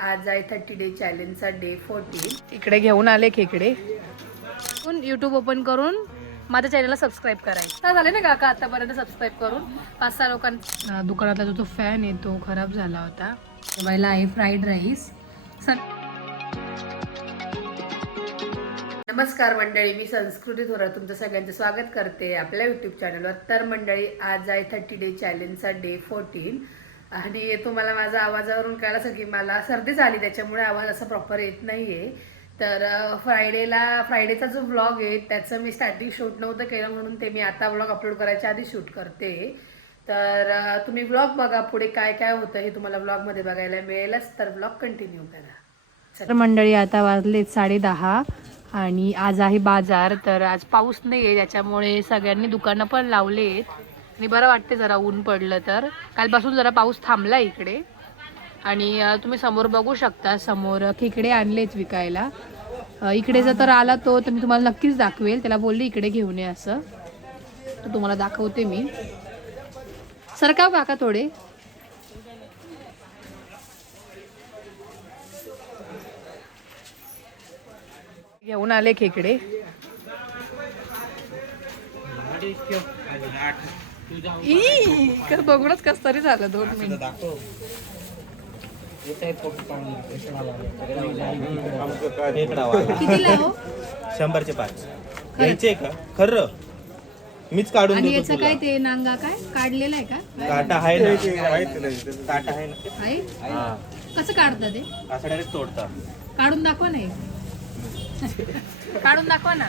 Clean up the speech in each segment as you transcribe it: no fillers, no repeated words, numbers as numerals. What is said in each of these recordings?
आज आहे 30 day चॅलेंजचा day 14. इकडे घेऊन आले खेकडे. यूट्यूब ओपन करून माझ्या चॅनलला सबस्क्राईब करायचं झाले ना काका. आतापर्यंत सबस्क्राईब करून 5-6 लोकांना. दुकानातला जो फॅन आहे तो खराब झाला होता. जेवायला आहे फ्राईड राईस. नमस्कार मंडळी, मी संस्कृती थोरात तुमचं सगळ्यांचं स्वागत करते आपल्या यूट्यूब चॅनलवर. तर मंडळी, आज आहे 30 डे चॅलेंजचा डे 14 आणि तुम्हाला माझा आवाजावरून कळलं असं की मला सर्दी झाली, त्याच्यामुळे आवाज असा प्रॉपर येत नाहीये. तर फ्रायडेचा जो व्लॉग आहे त्याचं मी स्टार्टिंग शूट नव्हतं केलं, म्हणून ते मी आता व्लॉग अपलोड करायच्या आधी शूट करते. तर तुम्ही व्लॉग बघा, पुढे काय काय होतं हे तुम्हाला व्लॉगमध्ये बघायला मिळेलच. तर व्लॉग कंटिन्यू करा. तर मंडळी, आता वाजले 10:30 आणि आज आहे बाजार. तर आज पाऊस नाही आहे, त्याच्यामुळे सगळ्यांनी दुकानं पण लावलेत आणि बरं वाटते जरा ऊन पडलं तर. कालपासून जरा पाऊस थांबला इकडे. आणि तुम्ही समोर बघू शकता, समोर खेकडे आणलेत विकायला. इकडे जर तर आला तो तर मी तुम्हाला नक्कीच दाखवेल. त्याला बोलली इकडे घेऊन ये असं, तर तुम्हाला दाखवते मी. सरकाव काका थोडे. घेऊन आले खेकडे. बघूनच कस तरी झालं 2 मिनिट. कितीला हो? 100चे 5 घ्यायचे का? खरं मीच काढून आणि देतो याचं तुला. काय ते नांगा काय काढलेलं आहे का? काटा आहे ना, काटा आहे ना. आहे? हा, कसं काढतं ते? असं डायरेक्ट तोडता. काढून दाखवा नाही. काढून दाखवा ना.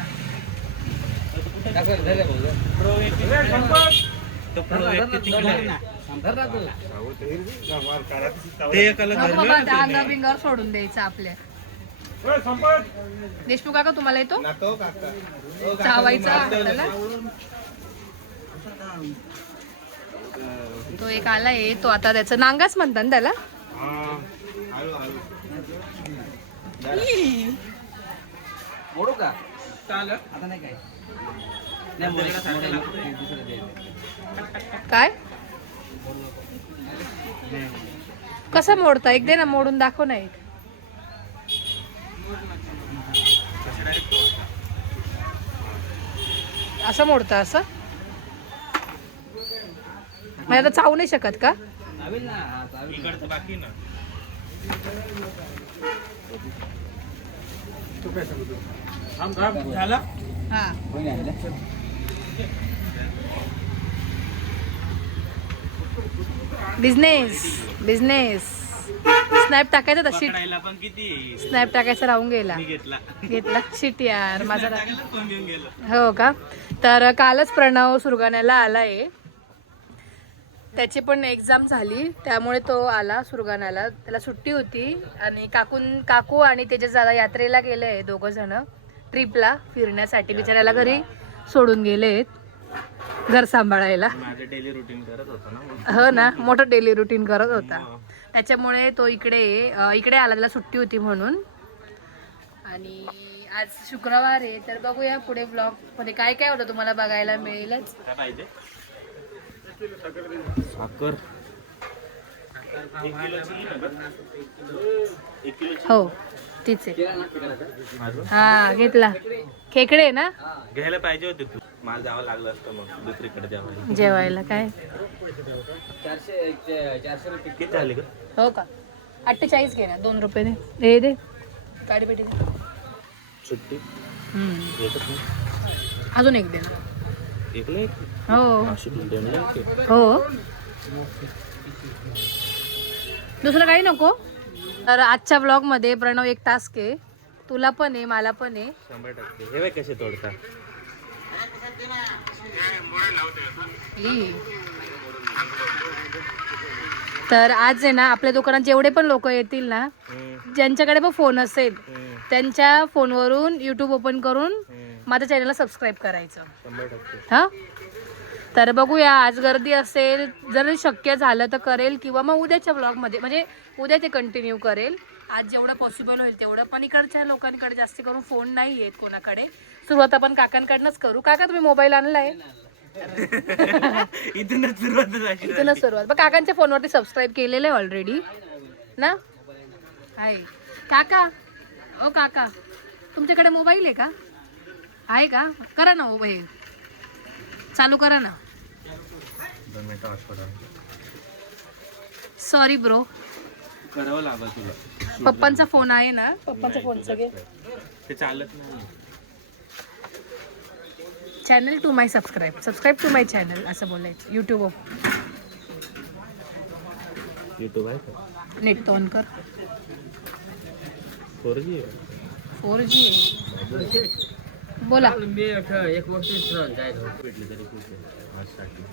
तो प्रो व्यक्ती तिकडे आहे. ते एकाला नको धरलं बाबा, ना त्या त्याने. अंगाबिंगावर सोडून द्यायचं आपल्या. देशमुख काका तुम्हाला येतो नको काका. ओ काका, चावायचा मारतोय हाताला? ना. तो एक आलाय, तो आता त्याचं नांगाच म्हणतात ना त्याला. हा, हळू हळू. मोडू का? आता नाही काय काय कसं मोडता? एक दे ना, मोडून दाखव ना एक. असं मोडता असं? मग आता चावू नाही शकत का? चालेल ना. हा, चालेल. इकडचं बाकी ना. झाला? हा. होय ना? Business business. स्नॅप टाकायचा तशी. पकडायला पण किती स्नॅप टाकायचा राहून गेला. मी घेतला. घेतला शिट यार माझा. टाकायला कोण घेऊन गेलं? हो का? तर कालच प्रणव सुरगाण्याला आलाय. त्याची पण एक्झाम झाली, त्यामुळे तो आला सुरगाण्याला. त्याला सुट्टी होती आणि काकू आणि त्याच्या दादा यात्रेला गेले, 2 जण ट्रिपला फिरण्यासाठी. बिचाऱ्याला घरी सोडून गेलेत घर सांभाळायला. माझं डेली रुटीन करत होतो ना मग. हो ना, मोठं डेली रुटीन करत होता, त्याच्यामुळे तो इकडे आला. त्याला सुट्टी होती म्हणून. आणि आज शुक्रवार आहे, तर बघूया पुढे ब्लॉग मध्ये काय काय होतं तुम्हाला बघायला मिळेलच. काय पाहिजे? साखर. हो तीच आहे. अजून हा घेतला. खेकडे ना घ्यायला पाहिजे होते तू. मला जावं लागलं असतं मग दुसरीकडे जेवायला. जेवायला. काय 400 रुपये. किती झाले का? हो का? 48 घे ना, 2 रुपये दे. दे गाडी पेटी दे. सुट्टी हम्म. येतच नाही. अजून एक दे ना. एकलं एक हो नाशिक मीडियमला एक. हो. दुसरं काही नको. तर आजच्या ब्लॉग मध्ये प्रणव एक टास्क आहे, तुला पण आहे मला पण आहे. 100%. हे बघ कसे तोडता. तर आज आहे ना, आपल्या दुकानात जेवढे पण लोक येतील ना, ज्यांच्याकडे पण फोन असेल त्यांच्या फोनवरून यूट्यूब ओपन करून माझ्या चॅनलला सबस्क्राईब करायचं. 100%. हा, तर बघूया. आज गर्दी असेल, जर शक्य झालं तर करेल, किंवा मग उद्याच्या ब्लॉगमध्ये, म्हणजे उद्या ते कंटिन्यू करेल. आज जेवढं पॉसिबल होईल तेवढं. पण इकडच्या लोकांकडे जास्त करून फोन नाही आहेत कोणाकडे. सुरुवात आपण काकांकडनंच करू. काका तुम्ही मोबाईल आणलाय? इथूनच सुरुवात झाली. इथूनच सुरुवात. पण काकांच्या फोनवरती सबस्क्राईब केलेलं आहे ऑलरेडी ना. आहे काका. ओ काका, तुमच्याकडे मोबाईल आहे का? आहे का? करा ना मोबाईल चालू करा ना. 2 मिनिटं हॉटस्पॉट सॉरी ब्रो, करावं लागल तुला. पप्पांचा फोन आहे ना, पप्पांचा फोन सगळे. ते चालत नाही. Channel to my subscribe to my channel असं बोलायचं. युट्यूब युट्यूब आहे का? नेट ऑन कर. 4G 4G आहे. बोला. मी एक गोष्ट भेटले तरी खूप आहे आजसाठी.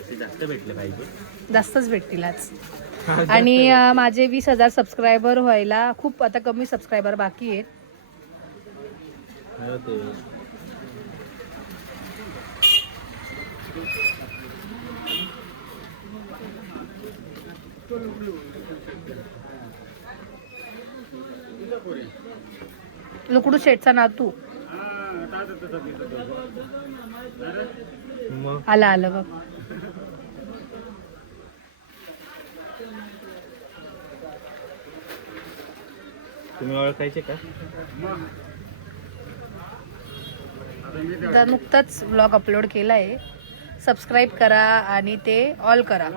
तसे जास्त भेटले पाहिजे. जास्तच भेटतील आज. आणि माझे 20,000 सबस्क्रायबर व्हायला खूप आता कमी सबस्क्रायबर बाकी आहेत. हो ते लुकडू शेठचा नातू मग आलं बघ. तुम्ही ओळखायचे का? आता नुकताच ब्लॉग अपलोड केला आहे. सबस्क्राईब करा आणि ते ऑल करा.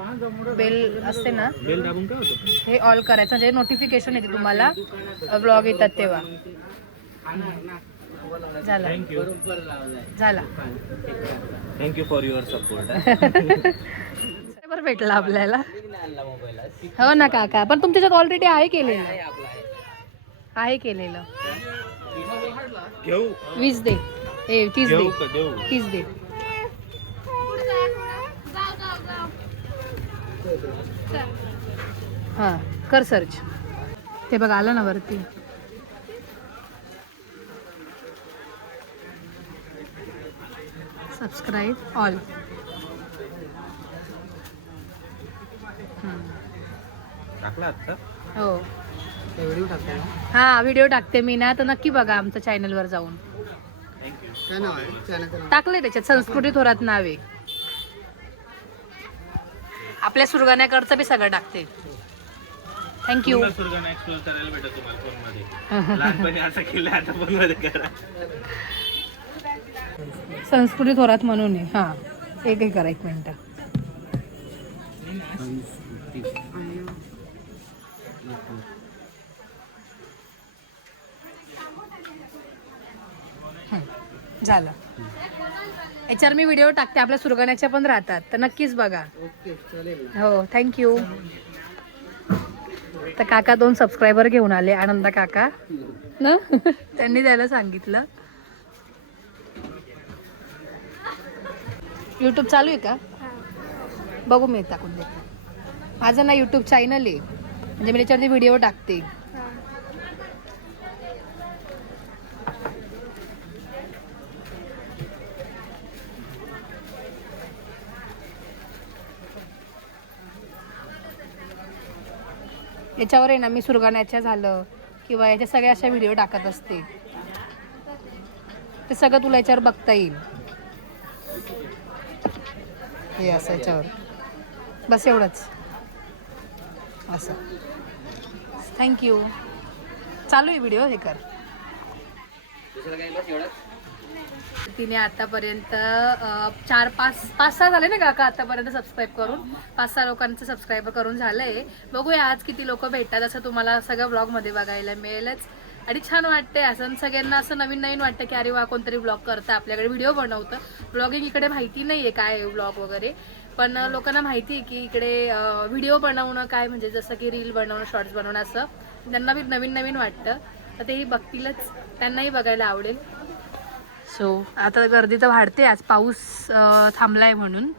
बेल असते ना, बेल दाबून काय होतं? हे ऑल करायचं म्हणजे नोटिफिकेशन येते तुम्हाला ब्लॉग येतात तेव्हा. झाला थँक्यू. झाला. Thank you for your support. बरं भेटला आपल्याला. आणला मोबाईल हो ना काका, पण तुमच्याच्यात ऑलरेडी आहे केलेलं. आपला आहे केलेलं. घेऊ 20 दे. 30 घेऊ दे. का? देऊ 30 दे. हां कर सर्च. ते बघ आलं ना वरती. Subscribe all. टाकला आता? हो व्हिडिओ टाकतो. हां व्हिडिओ टाकते मी ना, तर नक्की बघा आमच्या चॅनलवर जाऊन. थँक्यू. काय नाव आहे चॅनल? टाकलंय त्याच्यात संस्कृती थोरात नाव आहे. आपल्या सुरगाण्याकडचं बी सगळं टाकते. थँक्यू. पूर्ण सुरगाणा एक्सप्लोर करायला भेटत तुम्हाला फोनमध्ये. लहानपणी असं केलं, आता फोनमध्ये करा. संस्कृती थोरात म्हणून आहे. हां एक करा, 1 मिनिट. झालं. याच्यावर मी व्हिडिओ टाकते, आपल्या सुरगाण्याच्या पण राहतात, तर नक्कीच बघा. ओके चालेल. हो थँक्यू. तर काका 2 सबस्क्रायबर घेऊन आले, आनंदा काका ना. त्यांनी द्यायला सांगितलं. यूट्यूब चालू आहे का? बघू मी टाकून दे. माझं ना यूट्यूब चॅनल आहे, म्हणजे मी त्याच्यावरती व्हिडिओ टाकते. याच्यावर आहे ना मी सुरगाण्याच्या झालं किंवा याच्या सगळ्या अशा व्हिडिओ टाकत असते. ते सगळं तुला याच्यावर बघता येईल. हे असं याच्यावर बस एवढंच असं. थँक्यू. चालू आहे व्हिडिओ, हे कर. दुसरं काही बस एवढंच. तिने आतापर्यंत 4-5-6 झाले ना काका आतापर्यंत सबस्क्राईब करून. 5-6 लोकांचं सबस्क्राईबर करून झालंय. बघूया आज किती लोक भेटतात, असं तुम्हाला सगळं ब्लॉगमध्ये बघायला मिळेलच. आणि छान वाटते असं. सगळ्यांना असं नवीन नवीन वाटतं की अरे वा कोणतरी ब्लॉग करतं, आपल्याकडे व्हिडिओ बनवतं. ब्लॉगिंग इकडे माहिती नाही आहे काय ब्लॉग वगैरे, पण लोकांना माहिती आहे की इकडे व्हिडिओ बनवणं काय, म्हणजे जसं की रील बनवणं, शॉर्ट्स बनवणं, असं त्यांना बी नवीन नवीन वाटतं. तर तेही बघतीलच, त्यांनाही बघायला आवडेल. सो आता गर्दी तर वाढते, आज पाऊस थांबलाय म्हणून.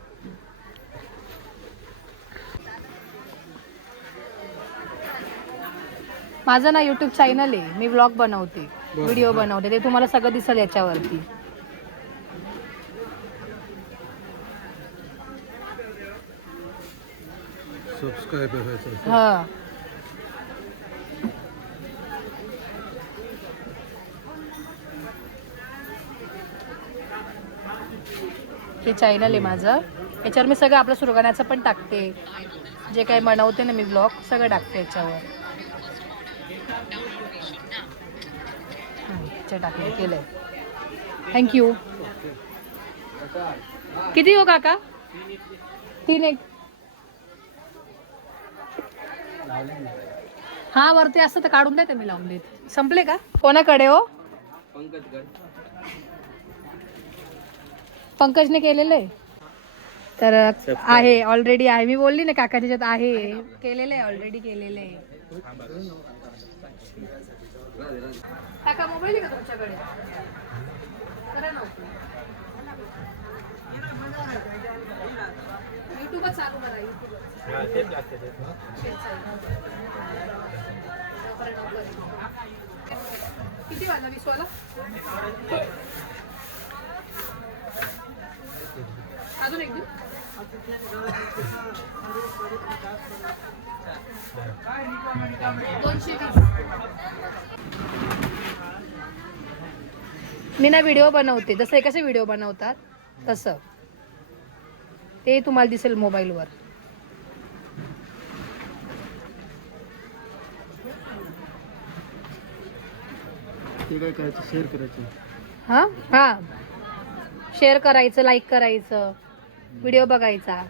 माझं ना यूट्यूब चॅनल आहे, मी व्लॉग बनवते, व्हिडिओ बनवते, ते तुम्हाला सगळं दिसेल याच्यावरती. सबस्क्राईब हां हे चॅनल आहे माझं. याच्यावर मी सगळं आपलं सुरगाण्याचं पण टाकते, जे काही बनवते ना मी ब्लॉग सगळं टाकते याच्यावर. टाकले केलंय. थँक्यू. किती हो काका? 3 एक. हा वरती असतं तर काढून द्या, मी लावून देते. संपले का? कोणाकडे हो? पंकजने केलेलं आहे तर आहे, ऑलरेडी आहे. मी बोलली ना काका त्याच्यात आहे, केलेलं आहे, ऑलरेडी केलेलं आहे. काका मोबाईल आहे का तुमच्याकडे? करा ना. युट्यूबच चालू करा. किती वाजला? 20 वाला. अजून एक देऊ? 220. मी ना व्हिडिओ बनवते, जसं कसे व्हिडिओ बनवतात तसं ते तुम्हाला दिसेल मोबाईलवर. ते काय करायचं, शेअर करायचं. हां हां, शेअर करायचं, लाईक करायचं, व्हिडिओ बघायचा.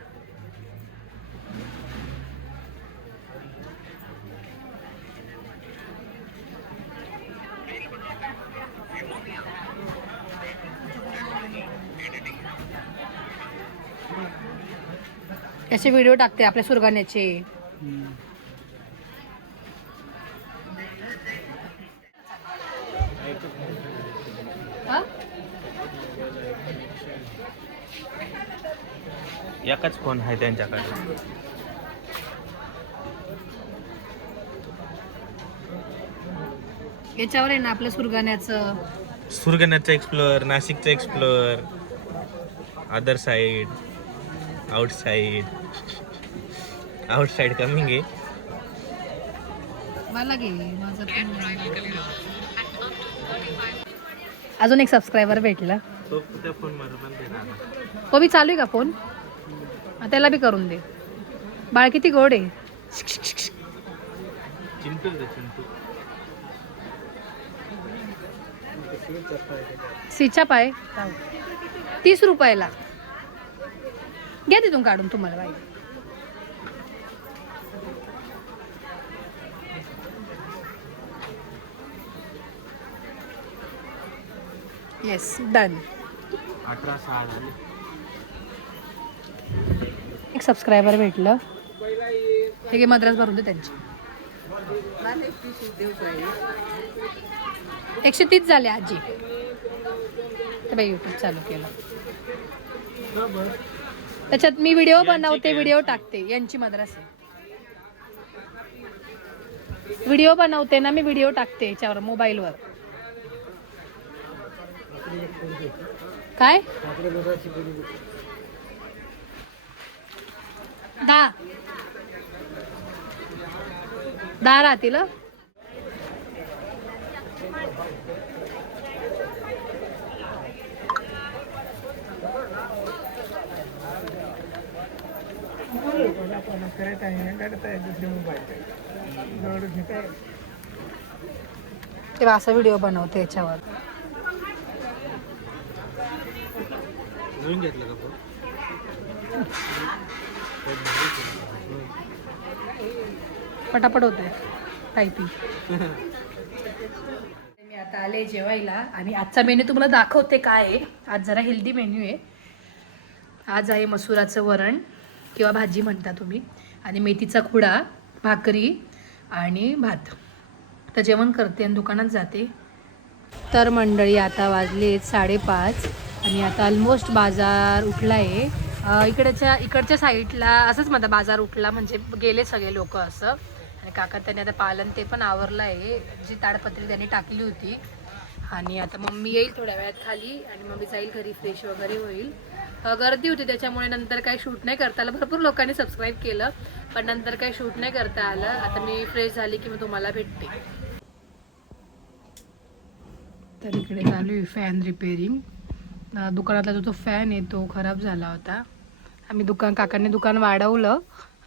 असे व्हिडिओ टाकते आपल्या सुरगाण्याचे. एकच फोन आहे त्यांच्याकडे. याच्यावर आहे ना आपल्या सुरगाण्याचं. सुरगण्याचं एक्सप्लोअर, नाशिकचं explore, other side, outside. Outside coming आहे. मला घे माझं. अजून एक सबस्क्रायबर भेटला. तो त्या फोनवर पण देणार. तो बी चालू आहे का फोन? त्याला बी करून दे. बाळ किती गोड आहे. चिंटू दे चिंटू. सीचा पाय 30 रुपयाला. घ्या तिथून काढून तुम्हाला बाई. Yes done. 18 झाले. एक सबस्क्रायबर भेटलं. हे घे मद्रास भरून दे त्यांची. 130 झाले आजी. तर बाई यूट्यूब चालू केलं. त्याच्यात मी व्हिडिओ बनवते, व्हिडिओ टाकते. यांची मद्रास आहे. व्हिडिओ बनवते ना मी, व्हिडिओ टाकते याच्यावर मोबाईलवर. काय 10 राहतील. तेव्हा असा व्हिडिओ बनवते याच्यावर. घेऊन घेतलं का फोन? पटापट होते टायपिंग. मी आता आले जेवायला आणि आजचा मेन्यू तुम्हाला दाखवते काय आहे. आज जरा हेल्दी मेन्यू आहे. आज आहे मसुराचं वरण किंवा भाजी म्हणता तुम्ही, आणि मेथीचा खुडा, भाकरी आणि भात. तर जेवण करते आणि दुकानात जाते. तर मंडळी आता वाजले 5:30 आणि आता ऑलमोस्ट बाजार उठला आहे. इकडच्या साईडला असंच माझा बाजार उठला, म्हणजे गेले सगळे लोक असं. आणि काका त्याने आता पालन ते पण आवरलं आहे. जी ताडपत्री त्यांनी टाकली होती. आणि आता मम्मी येईल थोड्या वेळात खाली आणि मम्मी जाईल घरी, फ्रेश वगैरे होईल. गर्दी होती त्याच्यामुळे नंतर काही शूट नाही करता आलं. भरपूर लोकांनी सबस्क्राईब केलं पण नंतर काही शूट नाही करता आलं. आता मी फ्रेश झाली की मी तुम्हाला भेटते. तर इकडे चालू आहे फॅन रिपेअरिंग. दुकानातला जो फॅन आहे तो खराब झाला होता. आम्ही काकांनी दुकान वाढवलं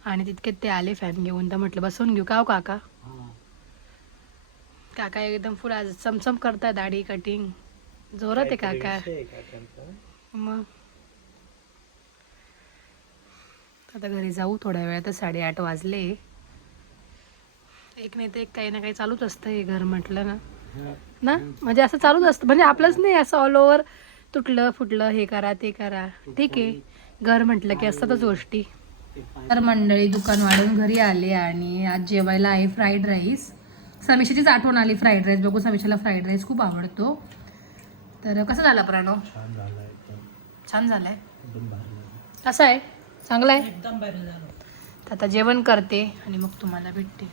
आणि तितके ते आले फॅन घेऊन. तर म्हटलं बसवून घेऊ का हो काका. काका एकदम फुल आज चमचम करताय दाढी कटिंग जोरात आहे काका. मग आता घरी जाऊ थोड्या वेळात. 8:30 वाजले. एक नाही तर एक काही ना काही चालूच असतं हे घर म्हटलं ना म्हणजे असं चालूच असतं. म्हणजे आपलंच नाही असं ऑल ओव्हर तुटलं फुटलं हे करा ते करा. ठीक आहे घर म्हटलं की असतातच गोष्टी. तर मंडळी दुकान वाढून घरी आले आणि आज जेवायला आहे फ्राईड राईस. समीक्षाचीच आठवण आली फ्राईड राईस बघू. समीक्षाला फ्राईड राईस खूप आवडतो. तर कसं झाला प्रणव? छान झाला एकदम. छान झालाय. एकदम भारी. कसं आहे? चांगलं आहे. एकदम बरं झालं. तर आता जेवण करते आणि मग तुम्हाला भेटते.